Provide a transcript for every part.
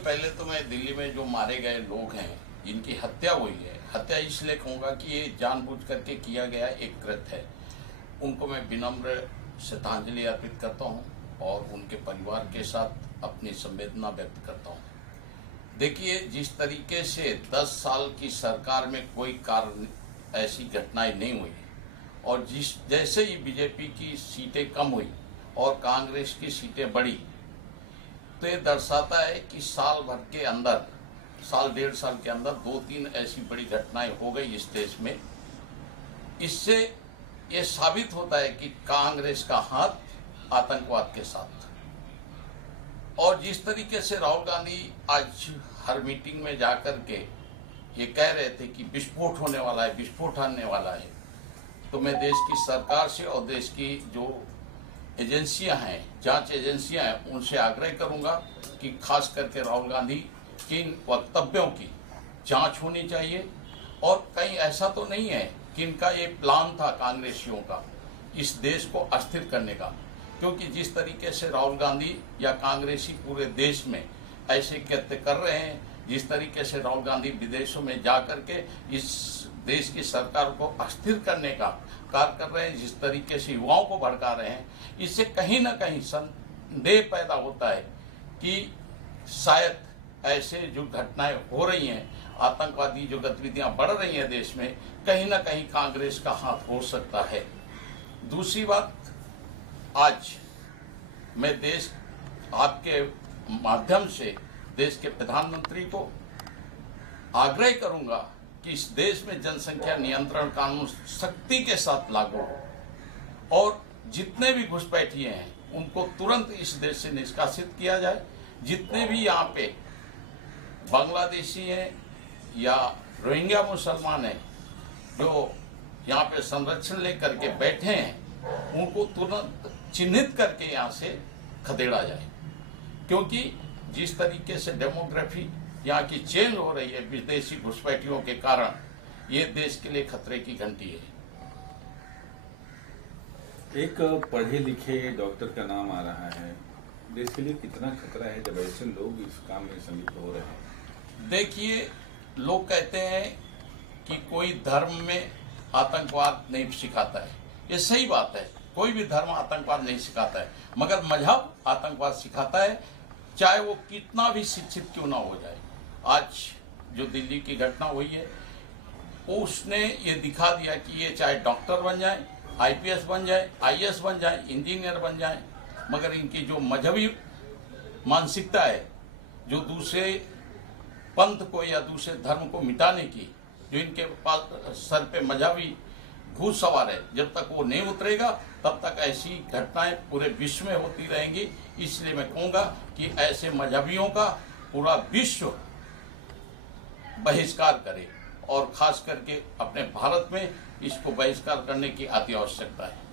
पहले तो मैं दिल्ली में जो मारे गए लोग हैं, जिनकी हत्या हुई है, हत्या इसलिए कहूँगा कि ये जानबूझ करके किया गया एक कृत्य है, उनको मैं विनम्र श्रद्धांजलि अर्पित करता हूँ और उनके परिवार के साथ अपनी संवेदना व्यक्त करता हूँ। देखिए, जिस तरीके से 10 साल की सरकार में कोई कारण ऐसी घटनाएं नहीं हुई और जैसे ही बीजेपी की सीटें कम हुई और कांग्रेस की सीटें बढ़ी, तो ये दर्शाता है कि साल भर के अंदर, साल डेढ़ साल के अंदर 2-3 ऐसी बड़ी घटनाएं हो गई इस देश में। इससे ये साबित होता है कि कांग्रेस का हाथ आतंकवाद के साथ। और जिस तरीके से राहुल गांधी आज हर मीटिंग में जाकर के ये कह रहे थे कि विस्फोट होने वाला है, विस्फोट आने वाला है, तो मैं देश की सरकार से और देश की जो एजेंसियां हैं, जांच एजेंसियां हैं, उनसे आग्रह करूंगा कि खास करके राहुल गांधी के इन वक्तव्यों की जांच होनी चाहिए। और कहीं ऐसा तो नहीं है कि इनका ये प्लान था कांग्रेसियों का इस देश को अस्थिर करने का, क्योंकि जिस तरीके से राहुल गांधी या कांग्रेसी पूरे देश में ऐसे कृत्य कर रहे हैं, जिस तरीके से राहुल गांधी विदेशों में जाकर के इस देश की सरकार को अस्थिर करने का कार्य कर रहे हैं, जिस तरीके से युवाओं को भड़का रहे हैं, इससे कहीं ना कहीं संदेह पैदा होता है कि शायद ऐसे जो घटनाएं हो रही हैं, आतंकवादी जो गतिविधियां बढ़ रही हैं देश में, कहीं ना कहीं कांग्रेस का हाथ हो सकता है। दूसरी बात, आज मैं देश आपके माध्यम से देश के प्रधानमंत्री को आग्रह करूंगा कि इस देश में जनसंख्या नियंत्रण कानून सख्ती के साथ लागू हो और जितने भी घुसपैठिए हैं उनको तुरंत इस देश से निष्कासित किया जाए। जितने भी यहाँ पे बांग्लादेशी हैं या रोहिंग्या मुसलमान हैं जो यहाँ पे संरक्षण लेकर के बैठे हैं, उनको तुरंत चिन्हित करके यहाँ से खदेड़ा जाए, क्योंकि जिस तरीके से डेमोग्राफी यहाँ की चेंज हो रही है विदेशी घुसपैठियों के कारण, ये देश के लिए खतरे की घंटी है। एक पढ़े लिखे डॉक्टर का नाम आ रहा है, देश के लिए कितना खतरा है जब ऐसे लोग इस काम में संलिप्त हो रहे हैं? देखिए, लोग कहते हैं कि कोई धर्म में आतंकवाद नहीं सिखाता है, ये सही बात है, कोई भी धर्म आतंकवाद नहीं सिखाता है, मगर मजहब आतंकवाद सिखाता है, चाहे वो कितना भी शिक्षित क्यों ना हो जाए। आज जो दिल्ली की घटना हुई है, उसने ये दिखा दिया कि ये चाहे डॉक्टर बन जाए, आईपीएस बन जाए, आईएएस बन जाए, इंजीनियर बन जाए, मगर इनकी जो मजहबी मानसिकता है, जो दूसरे पंथ को या दूसरे धर्म को मिटाने की जो इनके पास सर पे मजहबी भूत सवार है, जब तक वो नहीं उतरेगा तब तक ऐसी घटनाएं पूरे विश्व में होती रहेंगी। इसलिए मैं कहूंगा कि ऐसे मजहबियों का पूरा विश्व बहिष्कार करे और खास करके अपने भारत में इसको बहिष्कार करने की अति आवश्यकता है।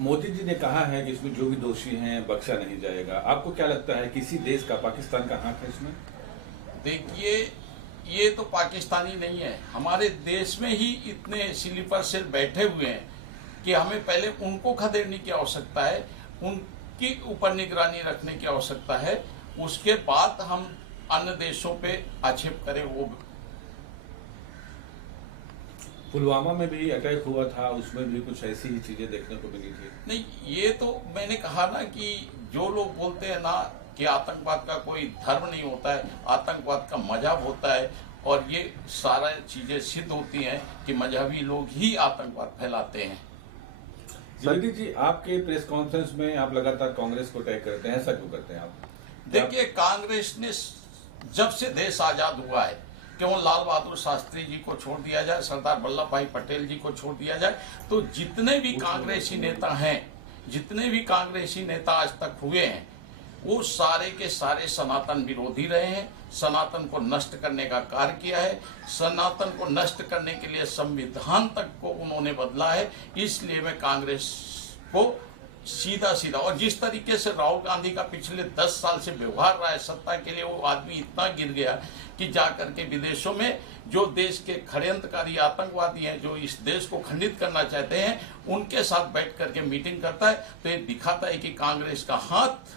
मोदी जी ने कहा है कि इसमें जो भी दोषी हैं बख्शा नहीं जाएगा। आपको क्या लगता है, किसी देश का, पाकिस्तान का हाथ है इसमें? देखिए, ये तो पाकिस्तानी नहीं है, हमारे देश में ही इतने स्लीपर सेल बैठे हुए हैं कि हमें पहले उनको खदेड़ने की आवश्यकता है, उनकी ऊपर निगरानी रखने की आवश्यकता है, उसके बाद हम अन्य देशों पे आक्षेप करें। वो पुलवामा में भी अटैक हुआ था, उसमें भी कुछ ऐसी ही चीजें देखने को मिली थी। नहीं, ये तो मैंने कहा ना कि जो लोग बोलते हैं ना कि आतंकवाद का कोई धर्म नहीं होता है, आतंकवाद का मजहब होता है, और ये सारा चीजें सिद्ध होती हैं कि मजहबी लोग ही आतंकवाद फैलाते हैं। जल्दी जी, आपके प्रेस कॉन्फ्रेंस में आप लगातार कांग्रेस को टैग करते हैं, ऐसा क्यों करते हैं आप? देखिए, कांग्रेस ने जब से देश आजाद हुआ है, क्यों लाल बहादुर शास्त्री जी को छोड़ दिया जाए, सरदार वल्लभ भाई पटेल जी को छोड़ दिया जाए, तो जितने भी कांग्रेसी नेता हैं, जितने भी कांग्रेसी नेता आज तक हुए हैं, वो सारे के सारे सनातन विरोधी रहे हैं, सनातन को नष्ट करने का कार्य किया है, सनातन को नष्ट करने के लिए संविधान तक को उन्होंने बदला है। इसलिए मैं कांग्रेस को सीधा सीधा, और जिस तरीके से राहुल गांधी का पिछले 10 साल से व्यवहार रहा है सत्ता के लिए, वो आदमी इतना गिर गया कि जाकर के विदेशों में जो देश के षड्यंत्रकारी आतंकवादी हैं, जो इस देश को खंडित करना चाहते हैं, उनके साथ बैठ करके मीटिंग करता है। तो ये दिखाता है कि कांग्रेस का हाथ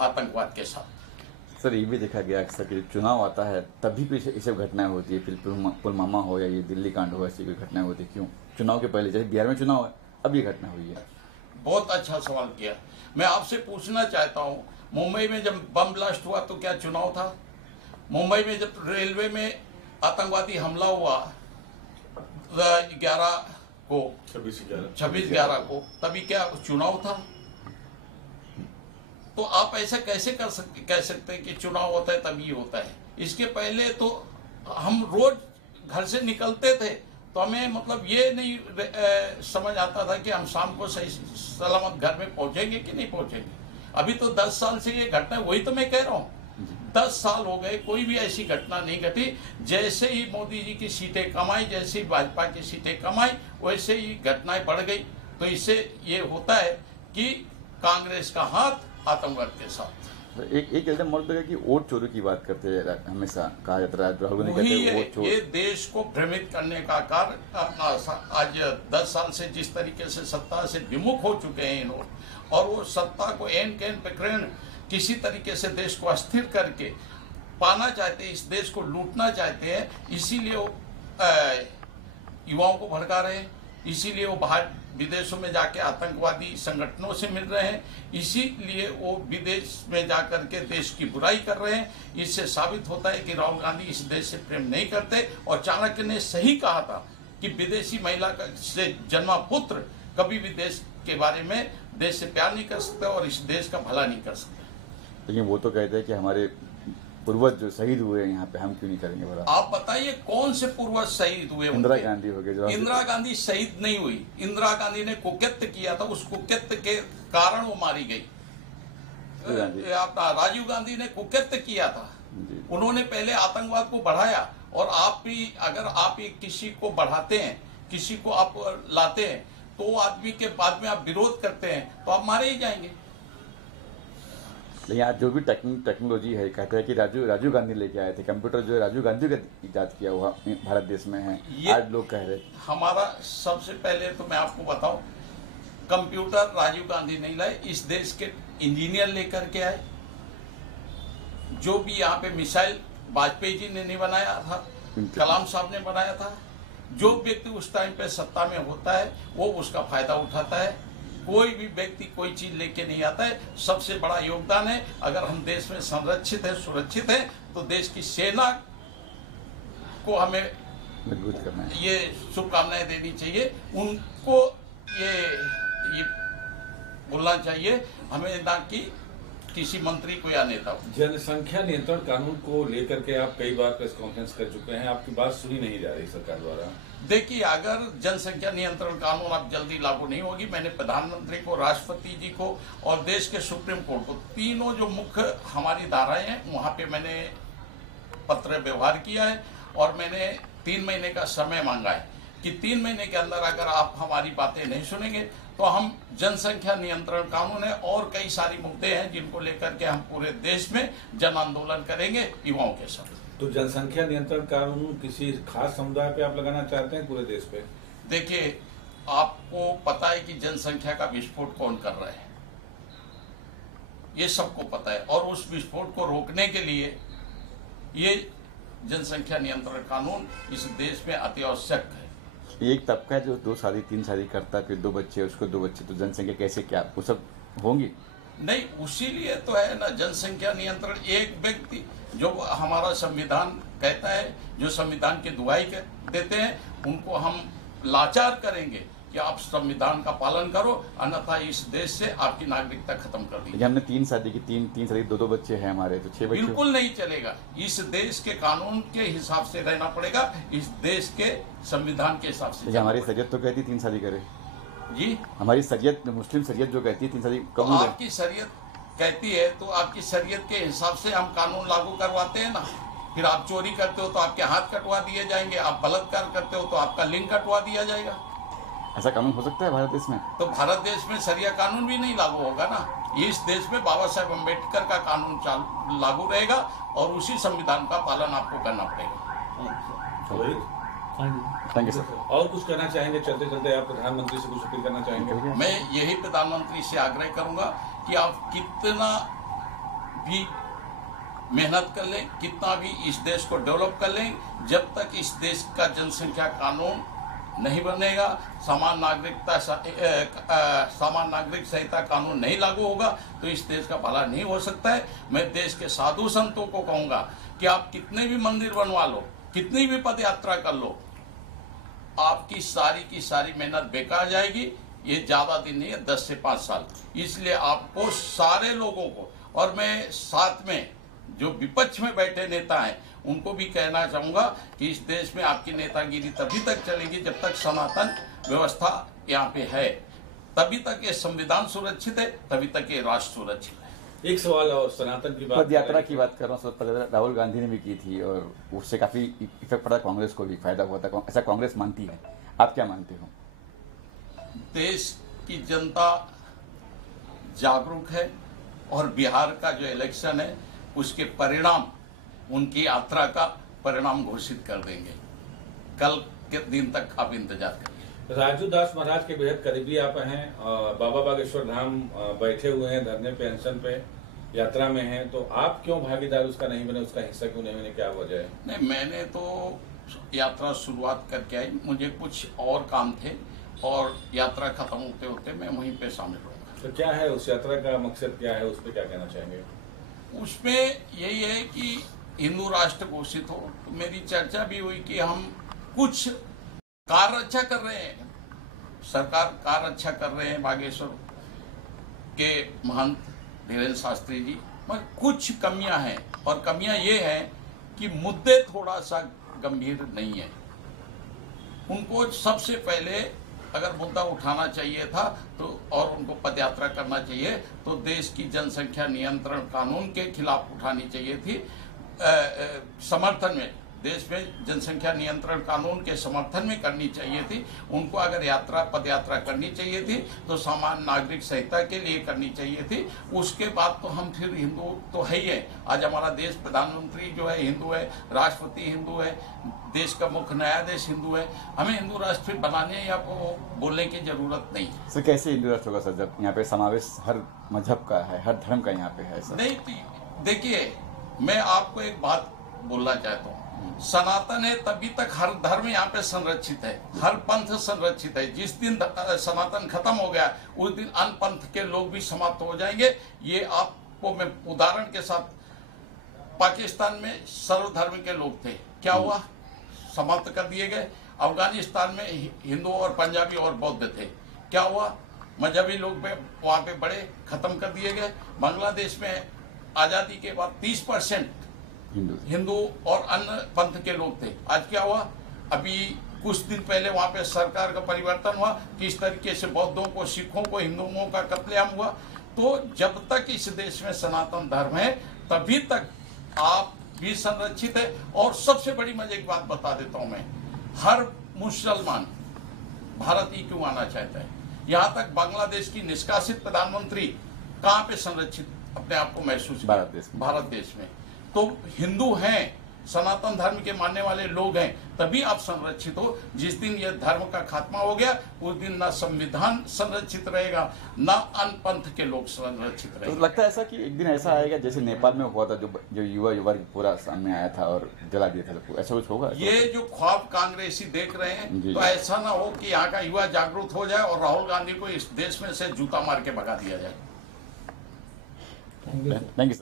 आतंकवाद के साथ। अक्सर ये भी देखा गया अक्सर कि चुनाव आता है तभी भी ये सब घटनाएं होती है, फिर पुलवामा हो या ये दिल्ली कांड हो, ऐसी कोई घटनाएं होती है क्यों? चुनाव के पहले, जैसे बिहार में चुनाव है, अब ये घटना हुई है। बहुत अच्छा सवाल किया। मैं आपसे पूछना चाहता हूँ, मुंबई में जब बम ब्लास्ट हुआ तो क्या चुनाव था? मुंबई में जब रेलवे में आतंकवादी हमला हुआ 26/11 को, तभी क्या चुनाव था? तो आप ऐसा कैसे कह सकते हैं कि चुनाव होता है तभी होता है? इसके पहले तो हम रोज घर से निकलते थे तो हमें मतलब ये नहीं समझ आता था कि हम शाम को सही सलामत घर में पहुंचेंगे कि नहीं पहुंचेंगे। अभी तो 10 साल से ये घटना, वही तो मैं कह रहा हूँ, 10 साल हो गए, कोई भी ऐसी घटना नहीं घटी। जैसे ही मोदी जी की सीटें कम आई, जैसे ही भाजपा की सीटें कम आई, वैसे ही घटनाएं बढ़ गई। तो इससे ये होता है कि कांग्रेस का हाथ आतंकवाद के साथ। एक एकदम मोड़ पे कि वोट चोरी की बात करते हैं, हमेशा कहा जाता है, राहुल गांधी कहते हैं वोट चोरी। ये देश को भ्रमित करने का कार्य अपना आज 10 साल से जिस तरीके से सत्ता से विमुख हो चुके हैं इन लोग, और वो सत्ता को एन कैन पकड़े किसी तरीके से देश को अस्थिर करके पाना चाहते हैं, इस देश को लूटना चाहते हैं। इसीलिए वो युवाओं को भड़का रहे हैं, इसीलिए वो बाहर विदेशों में जाके आतंकवादी संगठनों से मिल रहे हैं, इसीलिए वो विदेश में जाकर के देश की बुराई कर रहे हैं। इससे साबित होता है कि राहुल गांधी इस देश से प्रेम नहीं करते। और चाणक्य ने सही कहा था कि विदेशी महिला से जन्मा पुत्र कभी भी देश के बारे में, देश से प्यार नहीं कर सकते और इस देश का भला नहीं कर सकते। लेकिन वो तो कहते हैं कि हमारे पूर्वज जो शहीद हुए हैं यहाँ पे, हम क्यों नहीं करेंगे भला? आप बताइए कौन से पूर्वज शहीद हुए? इंदिरा गांधी हो गए। इंदिरा गांधी शहीद नहीं हुई। इंदिरा गांधी ने कुकृत्य किया था, उस कुकृत्य के कारण वो मारी गई। अपना राजीव गांधी ने कुकृत्य किया था, उन्होंने पहले आतंकवाद को बढ़ाया। और आप भी, अगर आप किसी को बढ़ाते हैं, किसी को आप लाते हैं, तो वो आदमी के बाद में आप विरोध करते हैं तो आप मारे ही जाएंगे। लेकिन आज जो भी टेक्नोलॉजी है, कहते हैं कि राजीव गांधी लेके आए थे कंप्यूटर, जो है राजीव गांधी का इजाद किया हुआ भारत देश में है, आज लोग कह रहे। हमारा सबसे पहले तो मैं आपको बताऊं, कंप्यूटर राजीव गांधी नहीं लाए, इस देश के इंजीनियर लेकर के आए। जो भी यहाँ पे मिसाइल वाजपेयी जी ने नहीं बनाया था, कलाम साहब ने बनाया था। जो व्यक्ति उस टाइम पे सत्ता में होता है वो उसका फायदा उठाता है। कोई भी व्यक्ति कोई चीज लेके नहीं आता है। सबसे बड़ा योगदान है, अगर हम देश में संरक्षित है, सुरक्षित है, तो देश की सेना को हमें मजबूत करना है, ये शुभकामनाएं देनी चाहिए। उनको ये बोलना चाहिए, हमें ना कि किसी मंत्री को या नेता को। जनसंख्या नियंत्रण कानून को लेकर के आप कई बार प्रेस कॉन्फ्रेंस कर चुके हैं, आपकी बात सुनी नहीं जा रही सरकार द्वारा। देखिए, अगर जनसंख्या नियंत्रण कानून अब जल्दी लागू नहीं होगी, मैंने प्रधानमंत्री को, राष्ट्रपति जी को और देश के सुप्रीम कोर्ट को, तीनों जो मुख्य हमारी धाराएं हैं, वहां पे मैंने पत्र व्यवहार किया है। और मैंने 3 महीने का समय मांगा है कि 3 महीने के अंदर अगर आप हमारी बातें नहीं सुनेंगे तो हम जनसंख्या नियंत्रण कानून है और कई सारी मुद्दे हैं जिनको लेकर के हम पूरे देश में जन आंदोलन करेंगे युवाओं के साथ। तो जनसंख्या नियंत्रण कानून किसी खास समुदाय पे आप लगाना चाहते हैं, पूरे देश पे? देखिए, आपको पता है कि जनसंख्या का विस्फोट कौन कर रहा है, ये सबको पता है। और उस विस्फोट को रोकने के लिए ये जनसंख्या नियंत्रण कानून इस देश में अति आवश्यक है। एक तबका है जो 2 शादी 3 शादी करता है, फिर 2 बच्चे, उसको 2 बच्चे, तो जनसंख्या कैसे, क्या वो सब होंगी? नहीं, उसीलिए तो है ना जनसंख्या नियंत्रण। एक व्यक्ति, जो हमारा संविधान कहता है, जो संविधान की दुहाई देते हैं, उनको हम लाचार करेंगे कि आप संविधान का पालन करो, अन्यथा इस देश से आपकी नागरिकता खत्म कर दी। हमने 3 शादी की, 3 शादी 2 बच्चे हैं हमारे, तो 6 बच्चे बिल्कुल नहीं चलेगा। इस देश के कानून के हिसाब से रहना पड़ेगा, इस देश के संविधान के हिसाब से। हमारी शरीयत तो कहती 3 शादी करे जी, हमारी शरीयत, मुस्लिम शरीयत जो कहती है 3 शादी कब? आपकी शरीयत कहती है तो आपकी शरीयत के हिसाब से हम कानून लागू करवाते हैं ना। फिर आप चोरी करते हो तो आपके हाथ कटवा दिए जाएंगे, आप बलात्कार करते हो तो आपका लिंग कटवा दिया जाएगा। ऐसा कानून हो सकता है भारत देश में? तो भारत देश में शरिया कानून भी नहीं लागू होगा ना। इस देश में बाबा साहेब अम्बेडकर का कानून लागू रहेगा और उसी संविधान का पालन आपको करना पड़ेगा। Thank you sir. और कुछ कहना चाहेंगे चलते चलते? आप प्रधानमंत्री से कुछ अपील करना चाहेंगे? मैं यही प्रधानमंत्री से आग्रह करूंगा कि आप कितना भी मेहनत कर लें, कितना भी इस देश को डेवलप कर लें, जब तक इस देश का जनसंख्या कानून नहीं बनेगा, समान नागरिक संहिता कानून नहीं लागू होगा, तो इस देश का भला नहीं हो सकता है। मैं देश के साधु संतों को कहूंगा कि आप कितने भी मंदिर बनवा लो, कितनी भी पद यात्रा कर लो, आपकी सारी की सारी मेहनत बेकार जाएगी। ये ज्यादा दिन नहीं है, 10 से 5 साल। इसलिए आपको सारे लोगों को, और मैं साथ में जो विपक्ष में बैठे नेता हैं उनको भी कहना चाहूंगा कि इस देश में आपकी नेतागिरी तभी तक चलेगी जब तक सनातन व्यवस्था यहाँ पे है, तभी तक ये संविधान सुरक्षित है, तभी तक ये राष्ट्र सुरक्षित है। एक सवाल और सनातन की बात, पद यात्रा की बात कर रहा हूँ, पद राहुल गांधी ने भी की थी और उससे काफी इफेक्ट पड़ा, कांग्रेस को भी फायदा हुआ था, ऐसा कांग्रेस मानती है, आप क्या मानते हो? देश की जनता जागरूक है और बिहार का जो इलेक्शन है उसके परिणाम, उनकी यात्रा का परिणाम घोषित कर देंगे। कल के दिन तक आप इंतजार करिए। राजू दास महाराज के बेहद करीबी आप हैं, बाबा बागेश्वर धाम बैठे हुए हैं धरने पे, अनशन पे, यात्रा में हैं, तो आप क्यों भागीदार उसका नहीं बने, उसका हिस्सा क्यों नहीं बने, क्या वजह है? नहीं, मैंने तो यात्रा शुरुआत करके आई, मुझे कुछ और काम थे और यात्रा खत्म होते होते मैं वहीं पे शामिल रहूंगा। तो क्या है उस यात्रा का मकसद, क्या है, उस पर क्या कहना चाहेंगे? उसमें यही है कि हिंदू राष्ट्र घोषित हो। तो मेरी चर्चा भी हुई कि हम कुछ कार्य अच्छा कर रहे हैं, सरकार कार्य अच्छा कर रहे हैं बागेश्वर के महंत धीरेन्द्र शास्त्री जी, मगर कुछ कमियां हैं, और कमियां ये हैं कि मुद्दे थोड़ा सा गंभीर नहीं है। उनको सबसे पहले अगर मुद्दा उठाना चाहिए था तो, और उनको पदयात्रा करना चाहिए तो देश की जनसंख्या नियंत्रण कानून के खिलाफ उठानी चाहिए थी, समर्थन में, देश में जनसंख्या नियंत्रण कानून के समर्थन में करनी चाहिए थी। उनको अगर पदयात्रा करनी चाहिए थी तो समान नागरिक संहिता के लिए करनी चाहिए थी। उसके बाद तो हम फिर हिंदू तो है ही है। आज हमारा देश प्रधानमंत्री जो है हिंदू है, राष्ट्रपति हिंदू है, देश का मुख्य न्यायाधीश हिंदू है, हमें हिंदू राष्ट्र फिर बनाने या बोलने की जरूरत नहीं। सर कैसे हिंदू राष्ट्र होगा सर, जब यहाँ पे समावेश हर मजहब का है, हर धर्म का यहाँ पे है सर? नहीं, देखिए मैं आपको एक बात बोलना चाहता हूँ, सनातन है तभी तक हर धर्म यहाँ पे संरक्षित है, हर पंथ संरक्षित है। जिस दिन सनातन खत्म हो गया उस दिन अन्य पंथ के लोग भी समाप्त हो जाएंगे। ये आपको मैं उदाहरण के साथ, पाकिस्तान में सर्वधर्म के लोग थे, क्या हुआ? समाप्त कर दिए गए। अफगानिस्तान में हिंदू और पंजाबी और बौद्ध थे, क्या हुआ? मजहबी लोग वहां पे बड़े, खत्म कर दिए गए। बांग्लादेश में आजादी के बाद 30% हिंदू और अन्य पंथ के लोग थे, आज क्या हुआ? अभी कुछ दिन पहले वहां पे सरकार का परिवर्तन हुआ, किस तरीके से बौद्धों को, सिखों को, हिंदुओं का कत्लेआम हुआ। तो जब तक इस देश में सनातन धर्म है तभी तक आप भी संरक्षित है। और सबसे बड़ी मजे की बात बता देता हूं मैं, हर मुसलमान भारत ही क्यों आना चाहता है? यहां तक बांग्लादेश की निष्कासित प्रधानमंत्री कहां पे संरक्षित अपने आप को महसूस, भारत देश में। तो हिंदू हैं, सनातन धर्म के मानने वाले लोग हैं, तभी आप संरक्षित हो। जिस दिन यह धर्म का खात्मा हो गया उस दिन ना संविधान संरक्षित रहेगा, ना अन्य पंथ के लोग संरक्षित रहेंगे। तो लगता है ऐसा कि एक दिन ऐसा आएगा जैसे नेपाल में हुआ था, जो युवा पूरा सामने आया था और जला दिया था, ऐसा कुछ होगा? ये जो ख्वाब कांग्रेसी देख रहे हैं, तो ऐसा ना हो कि यहाँ का युवा जागरूक हो जाए और राहुल गांधी को इस देश में से जूता मार के भगा दिया जाए। Thank you.